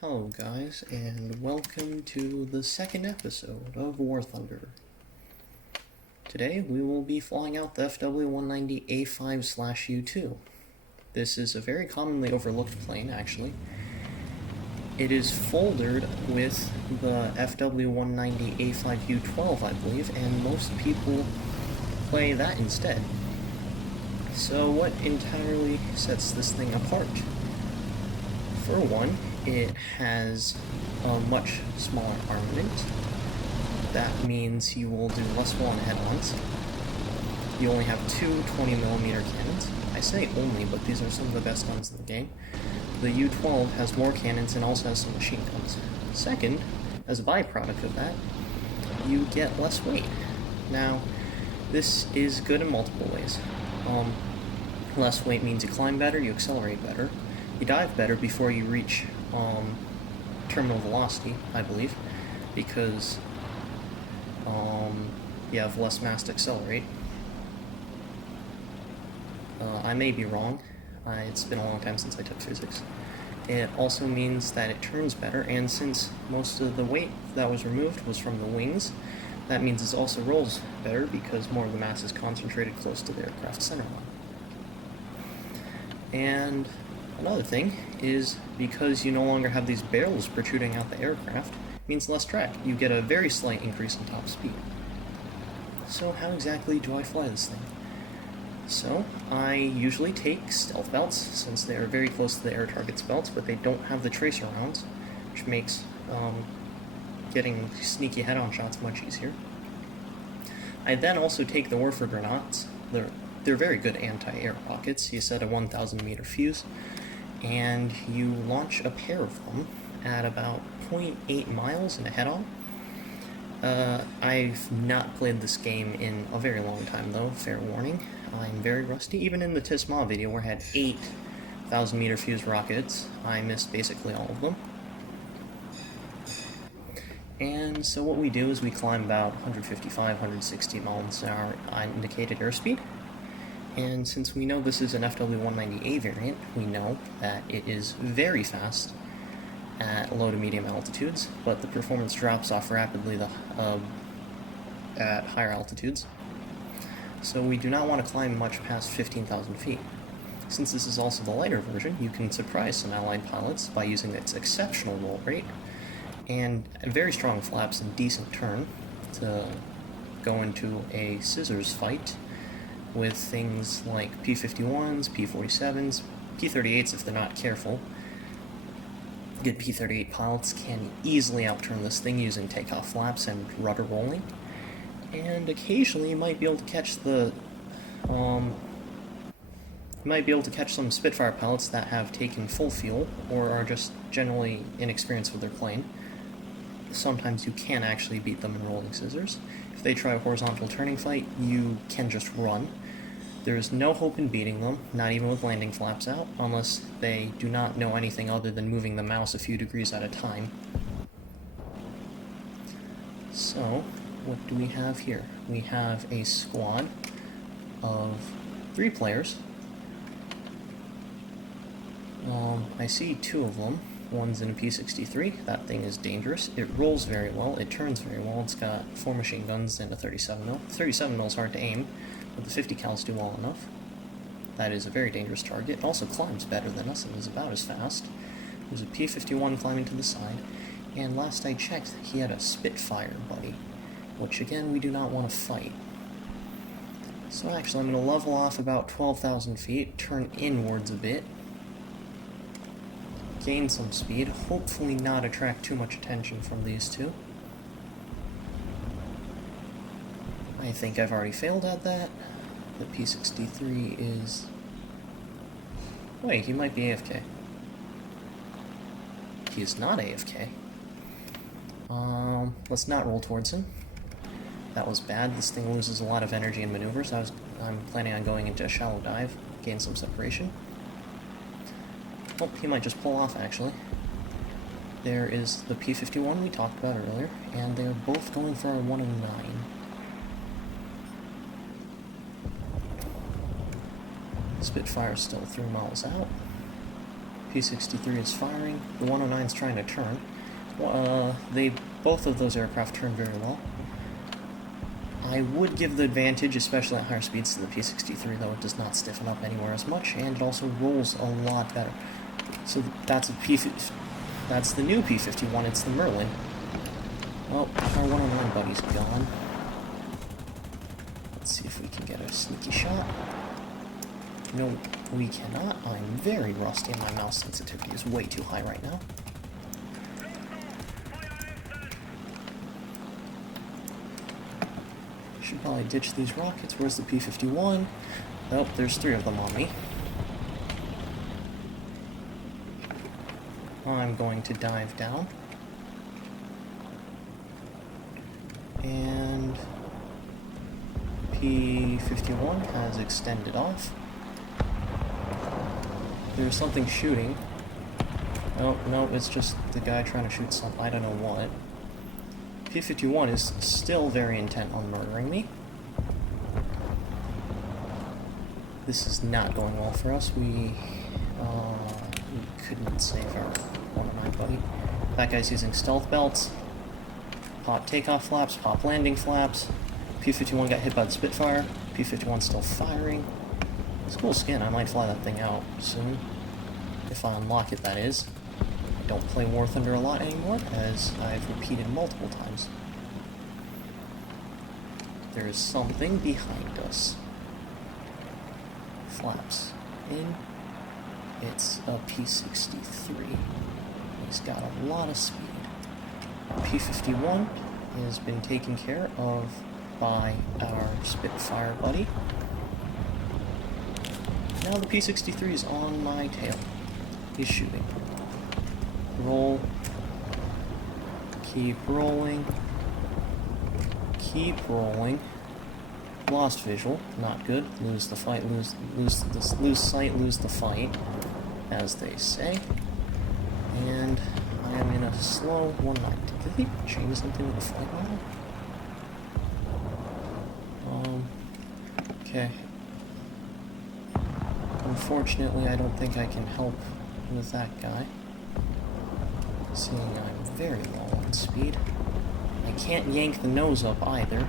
Hello guys, and welcome to the second episode of War Thunder. Today we will be flying out the FW-190A-5/U2. This is a very commonly overlooked plane, actually. It is foldered with the FW-190A-5U12, I believe, and most people play that instead. So what entirely sets this thing apart? For one, it has a much smaller armament. That means you will do less well on head-ons. You only have two 20mm cannons. I say only, but these are some of the best guns in the game. The U-12 has more cannons and also has some machine guns. Second, as a byproduct of that, you get less weight. Now, this is good in multiple ways. Less weight means you climb better, you accelerate better, you dive better before you reach terminal velocity, I believe, because you have less mass to accelerate. I may be wrong. It's been a long time since I took physics. It also means that it turns better, and since most of the weight that was removed was from the wings, that means it also rolls better because more of the mass is concentrated close to the aircraft center line. And another thing is, because you no longer have these barrels protruding out the aircraft, it means less drag. You get a very slight increase in top speed. So how exactly do I fly this thing? So I usually take stealth belts, since they are very close to the air target's belts, but they don't have the tracer rounds, which makes getting sneaky head-on shots much easier. I then also take the Wfr.Gr. They're very good anti-air rockets. You set a 1,000 meter fuse, and you launch a pair of them at about 0.8 miles in a head-on. I've not played this game in a very long time, though, fair warning. I'm very rusty. Even in the Tisma video, where I had 8,000 meter fuse rockets, I missed basically all of them. And so what we do is we climb about 155, 160 miles an hour indicated airspeed. And since we know this is an FW-190A variant, we know that it is very fast at low to medium altitudes, but the performance drops off rapidly at higher altitudes. So we do not want to climb much past 15,000 feet. Since this is also the lighter version, you can surprise some Allied pilots by using its exceptional roll rate and very strong flaps and decent turn to go into a scissors fight with things like P-51s, P-47s, P-38s if they're not careful. Good P-38 pilots can easily outturn this thing using takeoff flaps and rudder rolling, and occasionally you might be able to catch some Spitfire pilots that have taken full fuel or are just generally inexperienced with their plane. Sometimes you can actually beat them in rolling scissors. If they try a horizontal turning fight, you can just run. There's no hope in beating them, not even with landing flaps out, unless they do not know anything other than moving the mouse a few degrees at a time. So, what do we have here? We have a squad of 3 players. I see 2 of them. One's in a P-63. That thing is dangerous. It rolls very well. It turns very well. It's got 4 machine guns and a 37mm. 37mm is hard to aim, but the 50 cals do well enough. That is a very dangerous target. It also climbs better than us and is about as fast. There's a P-51 climbing to the side, and last I checked, he had a Spitfire buddy, which again, we do not want to fight. So actually, I'm going to level off about 12,000 feet, turn inwards a bit, gain some speed, hopefully not attract too much attention from these two. I think I've already failed at that. The P-63 is... Wait, he might be AFK. He is not AFK. Let's not roll towards him. That was bad. This thing loses a lot of energy in maneuvers. I'm planning on going into a shallow dive, gain some separation. Oh, he might just pull off, actually. There is the P-51 we talked about earlier, and they're both going for a 109. Spitfire still 3 miles out. P-63 is firing. The 109 is trying to turn. Both of those aircraft turn very well. I would give the advantage, especially at higher speeds, to the P-63, though it does not stiffen up anywhere as much, and it also rolls a lot better. So that's the new P-51, it's the Merlin. Well, our 109 buddy's gone. Let's see if we can get a sneaky shot. No, we cannot. I'm very rusty and my mouse sensitivity is way too high right now. Should probably ditch these rockets. Where's the P-51? Oh, there's 3 of them on me. I'm going to dive down. And P-51 has extended off. There's something shooting. Oh, no, it's just the guy trying to shoot something. I don't know what. P-51 is still very intent on murdering me. This is not going well for us. We couldn't save our 109 buddy. That guy's using stealth belts. Pop takeoff flaps, pop landing flaps. P-51 got hit by the Spitfire. P-51 still firing. It's a cool skin. I might fly that thing out soon. If I unlock it, that is. I don't play War Thunder a lot anymore, as I've repeated multiple times. There is something behind us. Flaps in. It's a P-63. He's got a lot of speed. P-51 has been taken care of by our Spitfire buddy. Now the P-63 is on my tail. He's shooting. Roll. Keep rolling. Keep rolling. Lost visual. Not good. Lose the fight. Lose sight. Lose the fight, as they say. And I am in a slow 190. Did they change something with the flight model? Okay. Unfortunately, I don't think I can help with that guy. Seeing I'm very low on speed. I can't yank the nose up either.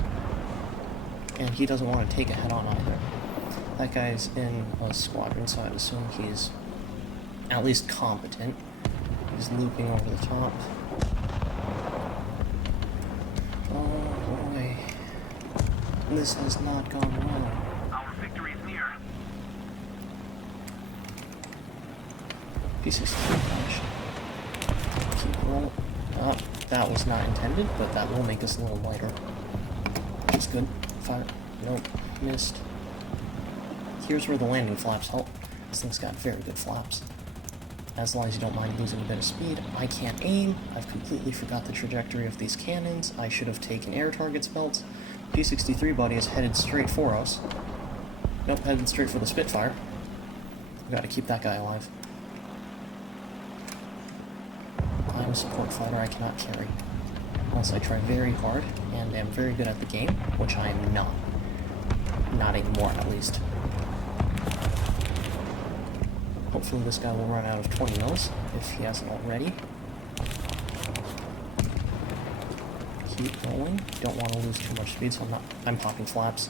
And he doesn't want to take a head-on either. That guy's in a squadron, so I'd assume he's at least competent. He's looping over the top. Oh boy. This has not gone well. Our victory is near. P-63 flash. Keep rolling. Oh, that was not intended, but that will make us a little lighter. Which is good. Fire. Nope. Missed. Here's where the landing flaps help. This thing's got very good flaps. As long as you don't mind losing a bit of speed. I can't aim. I've completely forgot the trajectory of these cannons. I should have taken air targets belts. P-63 buddy is headed straight for us. Nope, headed straight for the Spitfire. We've got to keep that guy alive. I'm a support fighter. I cannot carry. Unless I try very hard and am very good at the game, which I am not. Not anymore, at least. Hopefully this guy will run out of 20 mils, if he hasn't already. Keep rolling. Don't want to lose too much speed, so I'm popping flaps.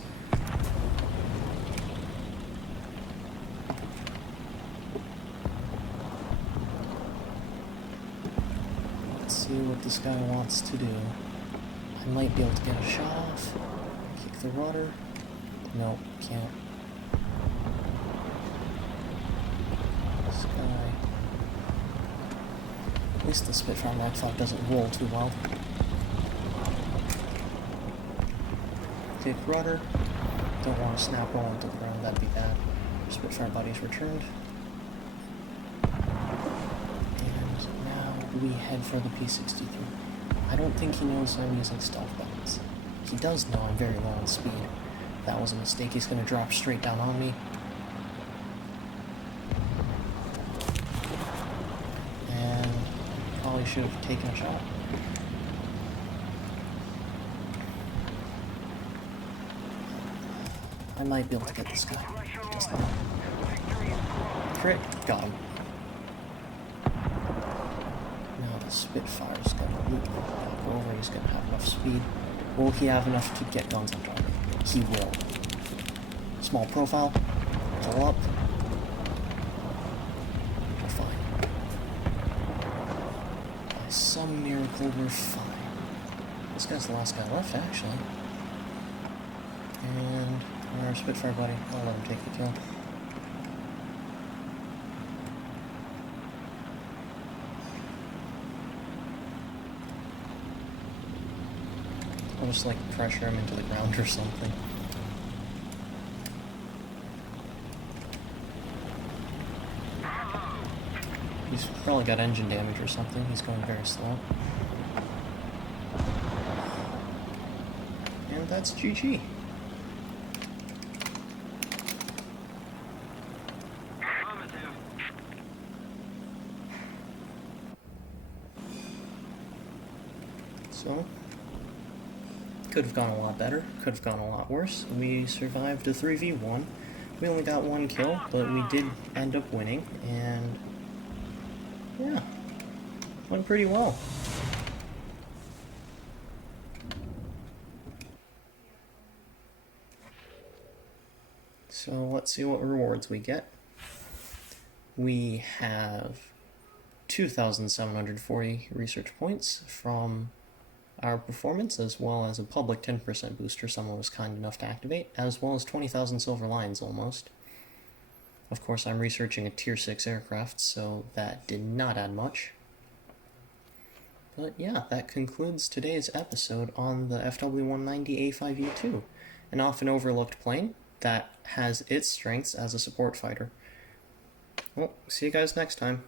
Let's see what this guy wants to do. I might be able to get a shot off. Kick the rudder. No, can't. At least the Spitfire Mag 5 doesn't roll too well. Kick rudder. Don't want to snap roll into the ground, that'd be bad. Spitfire body's returned. And now we head for the P-63. I don't think he knows I'm using stealth buttons. He does know I'm very low on speed. That was a mistake. He's going to drop straight down on me. And probably should have taken a shot. I might be able to get this guy. He does not. Crit. Got him. Spitfire's gonna loop back over, he's gonna have enough speed. Will he have enough to get guns on target? He will. Small profile, pull up. We're fine. By some miracle, we're fine. This guy's the last guy left, actually. And our Spitfire buddy, I'll let him take the kill. I'll just like pressure him into the ground or something. He's probably got engine damage or something. He's going very slow. And that's GG. So, could have gone a lot better, could have gone a lot worse. We survived a 3v1. We only got one kill, but we did end up winning, and yeah, went pretty well. So let's see what rewards we get. We have 2,740 research points from our performance, as well as a public 10% booster someone was kind enough to activate, as well as 20,000 silver lions almost. Of course, I'm researching a tier 6 aircraft, so that did not add much. But yeah, that concludes today's episode on the FW190A-5U2, an often overlooked plane that has its strengths as a support fighter. Well, see you guys next time.